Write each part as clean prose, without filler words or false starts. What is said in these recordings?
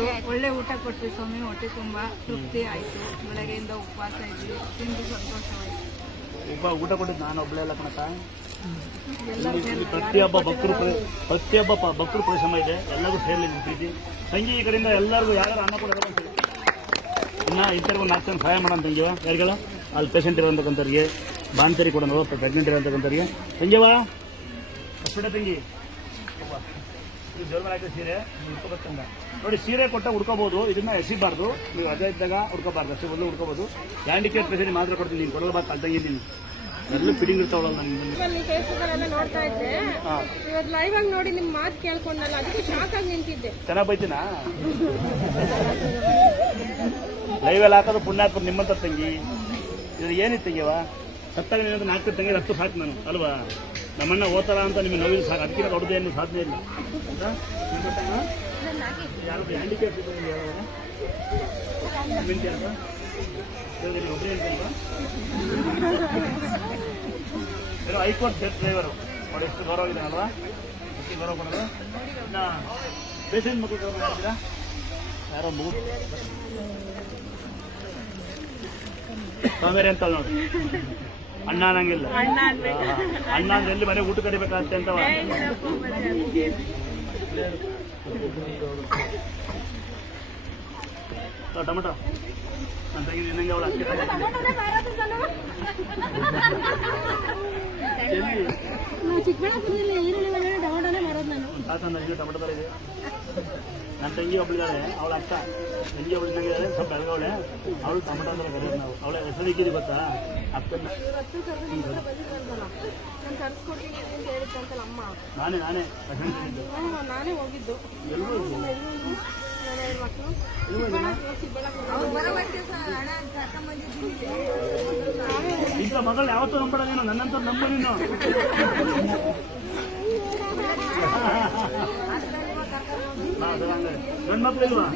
ಆಯ್ತು, ಒಳ್ಳೆ ಊಟ ಕೊಟ್ವಿ ಸ್ವಾಮಿ. ಹೊಟ್ಟೆ ತುಂಬಾ ತೃಪ್ತಿ ಆಯ್ತು. ಬೆಳಗ್ಗೆಯಿಂದ ಉಪವಾಸ ಇದ್ವಿ, ತಿಂದು ಸಂತೋಷವಾಯ್ತು. ಊಟ ಕೊಟ್ಟಿದ್ದು ನಾನು ಒಬ್ಬಳೇ ಅಲ್ಲ ಕಣಕ. ಎಲ್ಲರೂ ಪ್ರತಿಯೊಬ್ಬ ಭಕ್ತರು ಪರಿಶ್ರಮ ಇದೆ. ಎಲ್ಲರೂ ಸೇರ್ಲಿ ನಿಮ್ಮ ಪ್ರೀತಿ. ತಂಗಿ ಈ ಕಡೆಯಿಂದ ಎಲ್ಲರಿಗೂ ಯಾರು ಅನ್ನ ಕೊಡೋದು ಇನ್ನ ಇಂಥವ್ರಿಗೂ 4 ಜನ ಸಹಾಯ ಮಾಡೋಣ ತಂಗಿವ. ಯಾರಿಗೆಲ್ಲ ಅಲ್ಲಿ ಪೇಷಂಟ್ ಇರೋಂತಕ್ಕಂಥವ್ರಿಗೆ, ಬಾಂತರಿ ಕೊಡೋಣ, ಪ್ರೆಗ್ನೆಂಟ್ ಇರೋಂತಕ್ಕಂಥವ್ರಿಗೆ. ತಂಗಿವಾ ಅಷ್ಟೇ ತಂಗಿ. ನೀವು ದೇವ್ರ ಮೇಲೆ ಹಾಕಿ ಸೀರೆ ಉಡ್ಕೋಬೇಕಂದ ನೋಡಿ. ಸೀರೆ ಕೊಟ್ಟ ಉಡ್ಕೋಬಹುದು, ಇದನ್ನ ಎಸಿಬಾರ್ದು. ನೀವು ಅದೇ ಇದ್ದಾಗ ಉಡ್ಕೋಬಾರ್ದು, ಅಷ್ಟೇ ಮೊದಲು ಉಡ್ಕೋಬಹುದು. ಹ್ಯಾಂಡಿಕ್ಯಾಪ್ ಪೇಷಂಟ್ ಮಾತ್ರ ಕೊಡ್ತೀನಿ. ನೀನು ಕೊಡೋದು ತಂಗಿ ನೀನು ಎಲ್ಲೂ ಫಿಟಿಂಗ್ ಇರ್ತಾವಲ್ಲ. ಫೇಸ್ಬುಕ್ ನೋಡ್ತಾ ಇದ್ದೆ, ಇವತ್ತು ಲೈವ್ ಆಗಿ ನೋಡಿ ನಿಮ್ ಮಾತು ಕೇಳ್ಕೊಂಡಲ್ಲ, ಅದಕ್ಕೆ ಶಾಕ್ ಆಗಿ ನಿಂತಿದ್ದೆ. ಚೆನ್ನಾಗಿ ಬೈತೀನಾ? ಲೈವ್ ಎಲ್ಲ ಹಾಕೋದು ಪುಣ್ಯಾತ್ಮ ನಿಮ್ಮಂತ ತಂಗಿ. ಇದು ಏನಿತ್ತು ತಂಗಿವ? ಸತ್ತಾಗ ನೀನು ನಾಲ್ಕು ತಂಗಿ ಹತ್ತು ಸಾಕು ನಾನು ಅಲ್ವಾ? ನಮ್ಮನ್ನ ಓದ್ತಾರ ಅಂತ ನಿಮಗೆ ನೋವಿನ ಸಾಕು. ಅದಕ್ಕಿಂತ ದೊಡ್ಡದು ಏನು ಸಾಧನೆ ಇಲ್ಲ. ಯಾರು ಹ್ಯಾಂಡಿಕ್ಯಾಪ್ ಒಬ್ಬರೇ ಅಂತಲ್ವಾ? ಹೈಕೋರ್ಟ್ ಜಡ್ಜ್ ಡ್ರೈವರು ನೋಡಿ, ಎಷ್ಟು ಗೌರವ ಇದೆ ಅಲ್ವಾ? ಎಷ್ಟು ಗೌರವ ಕೊಡೋದು. ಇನ್ನ ಪೇಷಂಟ್ ಮಕ್ಕಳು ಗೌರವ ಮಾಡ್ತೀರಾ? ಯಾರೋ ಮಗು ಸೌಂದರ್ಯ ಅಂತ ನೋಡಿ. ಅಣ್ಣ ಅನ್ನಂಗಿಲ್ಲ. ಅಣ್ಣ ಅಂದ್ರೆ ಎಲ್ಲಿ ಮನೆ ಊಟ ಕಡಿಬೇಕಾಗತ್ತೆ ಅಂತ. ಟೊಮೆಟೊ ನಾನು ತೆಗೆದು ಇನ್ನಂಗೆ ಅವಳು ಅಕ್ಕಿ ತಾತಂದ್ರೆ ಟೊಮೆಟೊ ತರ ಇದೆ. ನನ್ನ ತಂಗಿ ಒಬ್ಬಳಿದ್ದಾಳೆ, ಅವಳ ಅಕ್ಕ ತಂಗಿ ಒಬ್ಬಳು ನಂಗೆ ಸ್ವಲ್ಪ ಬೆಳಗವಳೆ. ಅವಳು ಟೊಮೆಟೊ ಅಂತ ಕರೆಯೋದು ನಾವು. ಅವಳ ಹೆಸರು ಇಕ್ಕಿದ್ವಿ ಗೊತ್ತಾ? ಅಕ್ಕನ ನಾನೇ ಹೋಗಿದ್ದು. ಇಂಥ ಮಗಳು ಯಾವತ್ತೂ ನಂಬಡ ನೀನು, ನನ್ನಂತ ನಂಬ ನೀನು. ಗಂಡು ಮಕ್ಳು ಇಲ್ವಾ?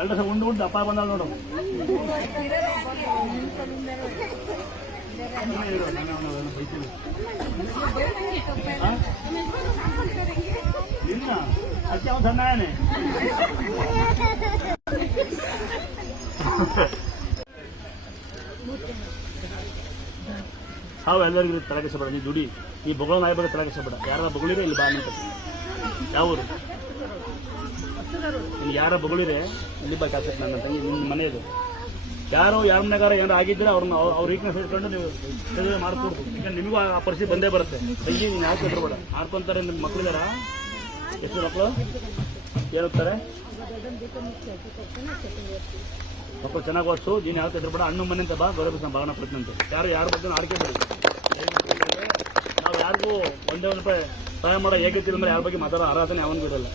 ಎರಡು ಉಂಡು ಉಂಟು ಅಪ್ಪ ಬಂದ ನೋಡು. ಇಲ್ಲ ಅದಕ್ಕೆ ಅವನು ಸಣ್ಣನೇ. ಸಾವು ಎಲ್ಲರಿಗೂ ತಲೆಕೆಸಬೇಡ. ನೀ ದುಡಿ, ಈ ಬೊಗಳ ನಾಯಿ ಬಗ್ಗೆ ತಲೆಕೆಸಬೇಡ. ಯಾರ ಬೊಗಳಿರೆ ಇಲ್ಲಿ ಬಾ ಅಂತ. ಯಾವ ಊರು? ಇಲ್ಲಿ ಯಾರ ಬೊಗಳಿರೆ ಇಲ್ಲಿ ಬಾ ಕಾಸಕ್ಕೆ. ನನ್ನ ತಂಗಿ ನಿಮ್ಮ ಮನೆಯದು. ಯಾರೋ ಯಾರ ಮನೆಗಾರ ಏನಾರು ಆಗಿದ್ರೆ ಅವ್ರನ್ನ ಅವ್ರ ವೀಕ್ನೆಸ್ ಇಟ್ಕೊಂಡು ನೀವು ಸರಿ ಮಾಡ್ಕೊಡ್ತು. ಯಾಕಂದ್ರೆ ನಿಮಗೂ ಆ ಪರಿಸ್ಥಿತಿ ಬಂದೇ ಬರುತ್ತೆ. ತಂಗಿ ನೀನು ಯಾಕೆ ಹೆದರ್ಬೇಡ. ಆಡ್ಕೊಂತಾರೆ. ನಿಮ್ಮ ಮಕ್ಕಳಿದಾರ? ಎಷ್ಟು ಮಕ್ಕಳು ಏನುತ್ತಾರೆ? ಮಕ್ಕಳು ಚೆನ್ನಾಗಿ ಓದಿಸು. ನೀನು ಯಾಕೆ ಹೆದರ್ಬೇಡ. ಅಣ್ಣ ಮನೆ ಅಂತ ಬಾ, ಗೌರವಿಸ ಭಾವನಾ ಪ್ರತಿನಂತೆ. ಯಾರ ಬಗ್ಗೆ ಆಡ್ಕೆ ಬೇಡಿ. ನಾವು ಯಾರಿಗೂ ಒಂದೇ ರೂಪಾಯಿ ಸಹಾಯ ಮಾಡೋ ಹೇಗಿರ್ತೀವಿ ಅಂದ್ರೆ ಯಾರ ಬಗ್ಗೆ ಮಾತಾಡೋ ಆರಾಧನೆ ಅವನಿಗೆ ಇರಲ್ಲ.